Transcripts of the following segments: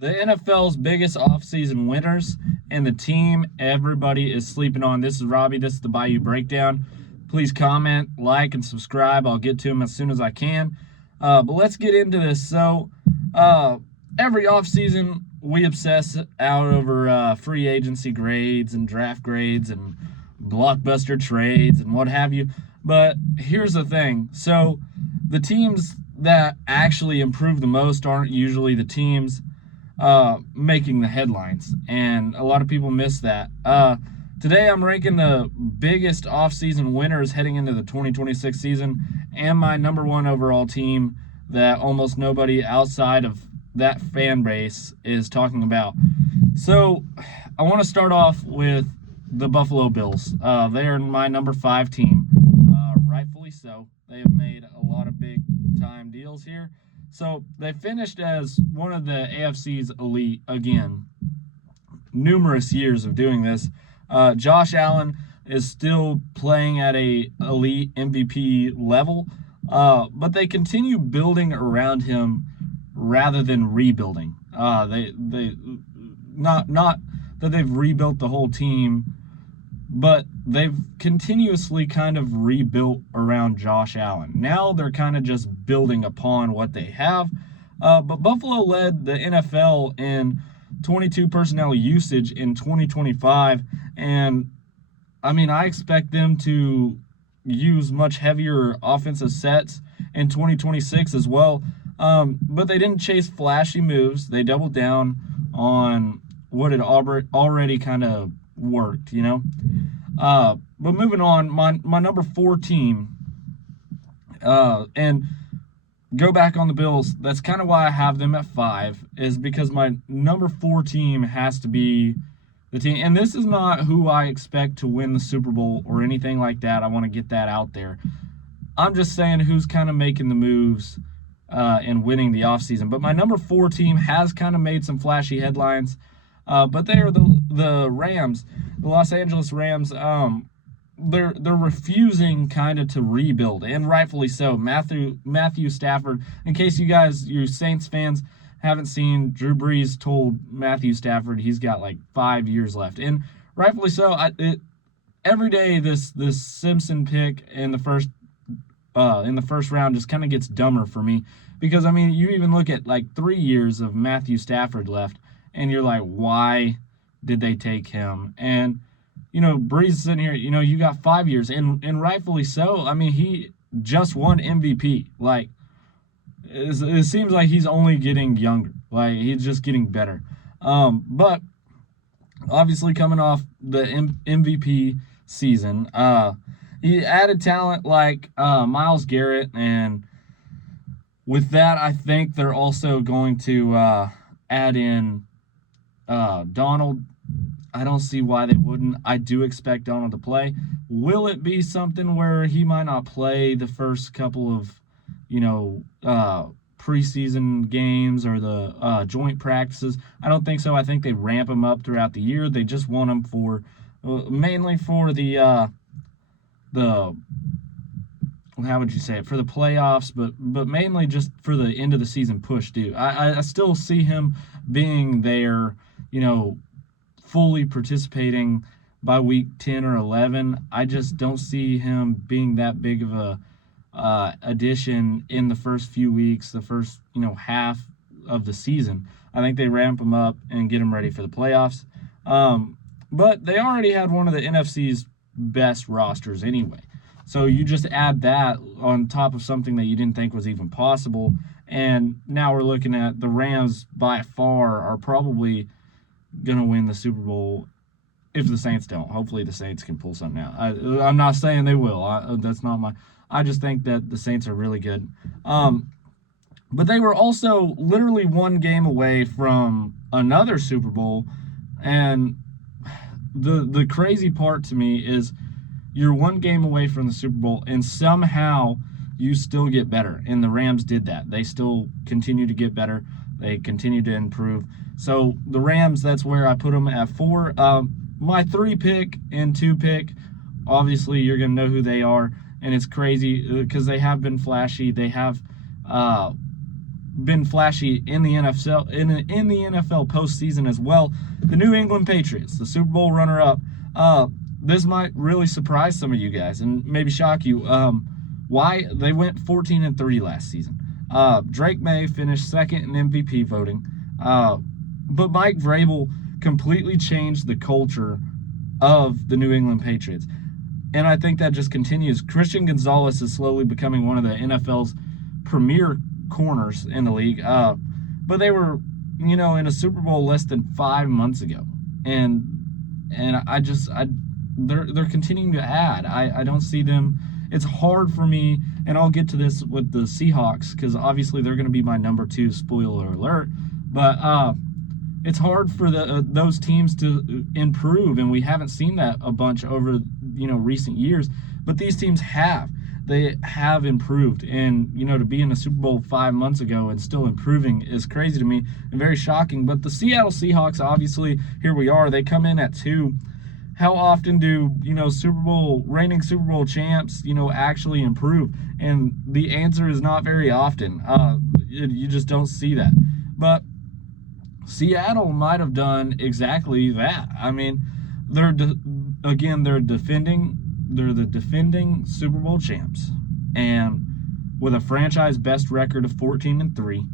The NFL's biggest offseason winners and the team everybody is sleeping on. This is Robbie. This is the Bayou Breakdown. Please comment, like, and subscribe. I'll get to them as soon as I can. But let's get into this. So, every offseason, we obsess out over free agency grades and draft grades and blockbuster trades and what have you. But here's the thing. So, the teams that actually improve the most aren't usually the teams making the headlines, and a lot of people miss that. Today I'm ranking the biggest offseason winners heading into the 2026 season and my number one overall team that almost nobody outside of that fan base is talking about. So I want to start off with the Buffalo Bills. They are my number 5 team, rightfully so. They have made a lot of big time deals here. So they finished as one of the AFC's elite again. Numerous years of doing this. Josh Allen is still playing at a elite MVP level, but they continue building around him rather than rebuilding. They not that they've rebuilt the whole team, but they've continuously kind of rebuilt around Josh Allen. Now they're kind of just building upon what they have. But Buffalo led the NFL in 22 personnel usage in 2025. And, I expect them to use much heavier offensive sets in 2026 as well. But they didn't chase flashy moves. They doubled down on what had already kind of worked, but moving on, my number 4 team, and go back on the Bills. That's kind of why I have them at 5, is because my number 4 team has to be the team. And this is not who I expect to win the Super Bowl or anything like that. I want to get that out there. I'm just saying who's kind of making the moves and winning the offseason. But my number 4 team has kind of made some flashy headlines. But they are the Rams, the Los Angeles Rams. They're refusing kind of to rebuild, and rightfully so. Matthew Stafford. In case you Saints fans haven't seen, Drew Brees told Matthew Stafford he's got like 5 years left, and rightfully so. Every day this Simpson pick in the first round just kind of gets dumber for me, because you even look at like 3 years of Matthew Stafford left. And you're like, why did they take him? And, Breeze is sitting here, you got 5 years, and rightfully so. He just won MVP. Like, it seems like he's only getting younger. Like, he's just getting better. But, obviously, coming off the MVP season, he added talent like Myles Garrett. And with that, I think they're also going to add in Donald. I don't see why they wouldn't. I do expect Donald to play. Will it be something where he might not play the first couple of, preseason games or the joint practices? I don't think so. I think they ramp him up throughout the year. They just want him for mainly for the how would you say it, for the playoffs, but mainly just for the end of the season push, dude. I still see him being there, fully participating by week 10 or 11. I just don't see him being that big of a addition in the first few weeks, the first, half of the season. I think they ramp him up and get him ready for the playoffs. But they already had one of the NFC's best rosters anyway. So you just add that on top of something that you didn't think was even possible. And now we're looking at the Rams by far are probably going to win the Super Bowl if the Saints don't. Hopefully the Saints can pull something out. I'm not saying they will. I just think that the Saints are really good. But they were also literally one game away from another Super Bowl. And the crazy part to me is you're one game away from the Super Bowl and somehow you still get better. And the Rams did that. They still continue to get better. They continue to improve. So the Rams, that's where I put them at 4. My 3 pick and 2 pick, obviously you're going to know who they are. And it's crazy because they have been flashy. They have been flashy in the NFL in the NFL postseason as well. The New England Patriots, the Super Bowl runner-up. This might really surprise some of you guys and maybe shock you. Why they went 14-3 last season. Drake May finished second in MVP voting, but Mike Vrabel completely changed the culture of the New England Patriots. And I think that just continues. Christian Gonzalez is slowly becoming one of the NFL's premier corners in the league. But they were, in a Super Bowl less than 5 months ago. And they're continuing to add. I don't see them. It's hard for me, and I'll get to this with the Seahawks because obviously they're going to be my number 2, spoiler alert. But it's hard for those teams to improve, and we haven't seen that a bunch over recent years. But these teams have. They have improved, and to be in a Super Bowl 5 months ago and still improving is crazy to me and very shocking. But the Seattle Seahawks, obviously, here we are. They come in at 2. How often do reigning Super Bowl champs actually improve? And the answer is not very often. You just don't see that. But Seattle might have done exactly that. I mean, they're the defending Super Bowl champs, and with a franchise best record of 14-3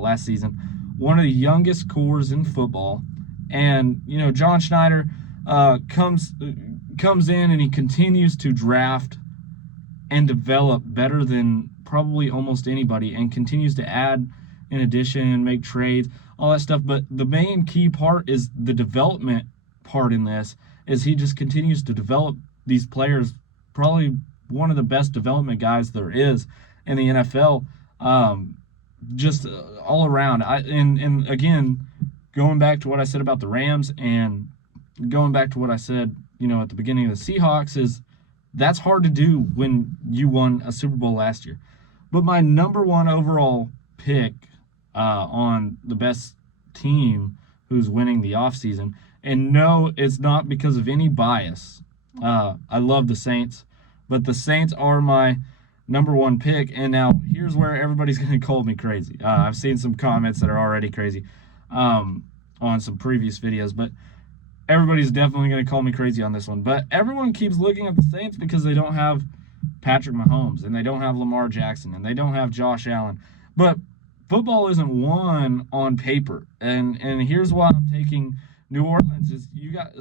last season, one of the youngest cores in football, and John Schneider comes in and he continues to draft and develop better than probably almost anybody, and continues to add in addition and make trades, all that stuff. But the main key part is the development part in this, is he just continues to develop these players, probably one of the best development guys there is in the NFL, just all around. And again, going back to what I said about the Rams and going back to what I said, at the beginning of the Seahawks, is that's hard to do when you won a Super Bowl last year. But my number 1 overall pick on the best team who's winning the offseason, and no, it's not because of any bias. I love the Saints, but the Saints are my number 1 pick. And now here's where everybody's going to call me crazy. I've seen some comments that are already crazy on some previous videos, but everybody's definitely going to call me crazy on this one. But everyone keeps looking at the Saints because they don't have Patrick Mahomes, and they don't have Lamar Jackson, and they don't have Josh Allen. But football isn't won on paper. And here's why I'm taking New Orleans. Is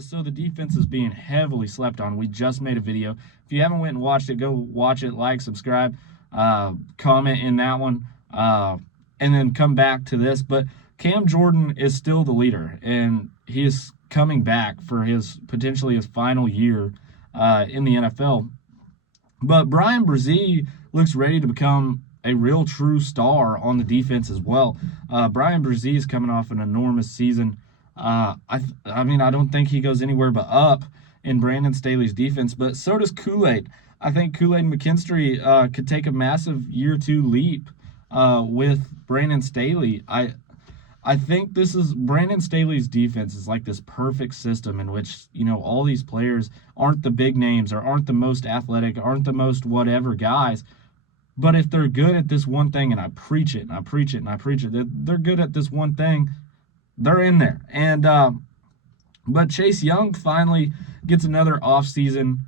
so the defense is being heavily slept on. We just made a video. If you haven't went and watched it, go watch it, like, subscribe, comment in that one, and then come back to this. But Cam Jordan is still the leader, and he is coming back for potentially his final year in the NFL. But Brian Brzee looks ready to become a real true star on the defense as well. Brian Brzee is coming off an enormous season. I don't think he goes anywhere but up in Brandon Staley's defense, but so does Kool-Aid. I think Kool-Aid McKinstry could take a massive year 2 leap with Brandon Staley. I think this is Brandon Staley's defense is like this perfect system in which, all these players aren't the big names or aren't the most athletic, aren't the most whatever guys. But if they're good at this one thing, and I preach it, and I preach it, and I preach it, they're good at this one thing, they're in there. And but Chase Young finally gets another offseason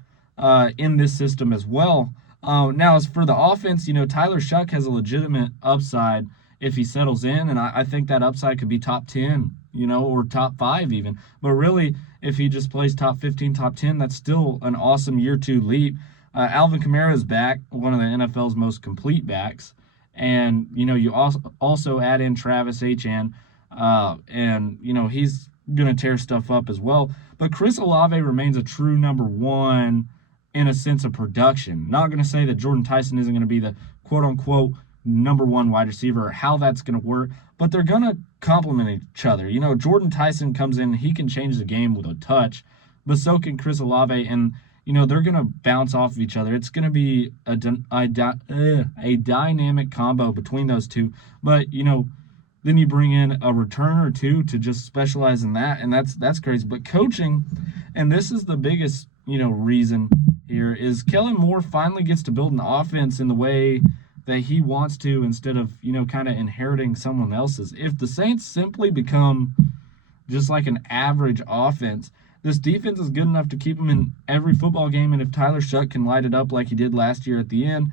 in this system as well. Now, as for the offense, Tyler Shuck has a legitimate upside if he settles in, and I think that upside could be top 10, or top 5 even. But really, if he just plays top 15, top 10, that's still an awesome year 2 leap. Alvin Kamara is back, one of the NFL's most complete backs. And, you also add in Travis Etienne, and, he's going to tear stuff up as well. But Chris Olave remains a true number 1 in a sense of production. Not going to say that Jordan Tyson isn't going to be the quote-unquote number 1 wide receiver, or how that's going to work, but they're going to complement each other. Jordan Tyson comes in, he can change the game with a touch, but so can Chris Olave, and they're going to bounce off of each other. It's going to be a dynamic combo between those two. But, then you bring in a returner or 2 to just specialize in that, and that's crazy. But coaching, and this is the biggest, reason here, is Kellen Moore finally gets to build an offense in the way that he wants to instead of, kind of inheriting someone else's. If the Saints simply become just like an average offense, this defense is good enough to keep them in every football game. And if Tyler Shuck can light it up like he did last year at the end,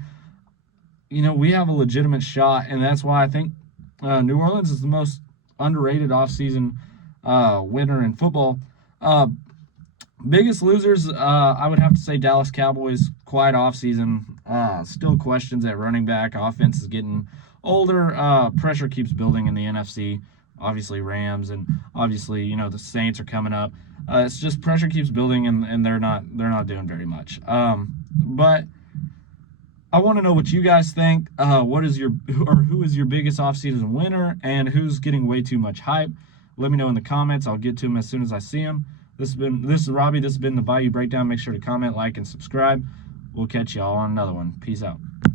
we have a legitimate shot. And that's why I think New Orleans is the most underrated offseason winner in football. Biggest losers, I would have to say Dallas Cowboys. Quiet offseason. Still questions at running back. Offense is getting older. Pressure keeps building in the NFC. Obviously Rams, and obviously the Saints are coming up. It's just pressure keeps building, and they're not doing very much. But I want to know what you guys think. Who is your biggest offseason winner, and who's getting way too much hype? Let me know in the comments. I'll get to them as soon as I see them. This is Robbie. This has been the Bayou Breakdown. Make sure to comment, like, and subscribe. We'll catch y'all on another one. Peace out.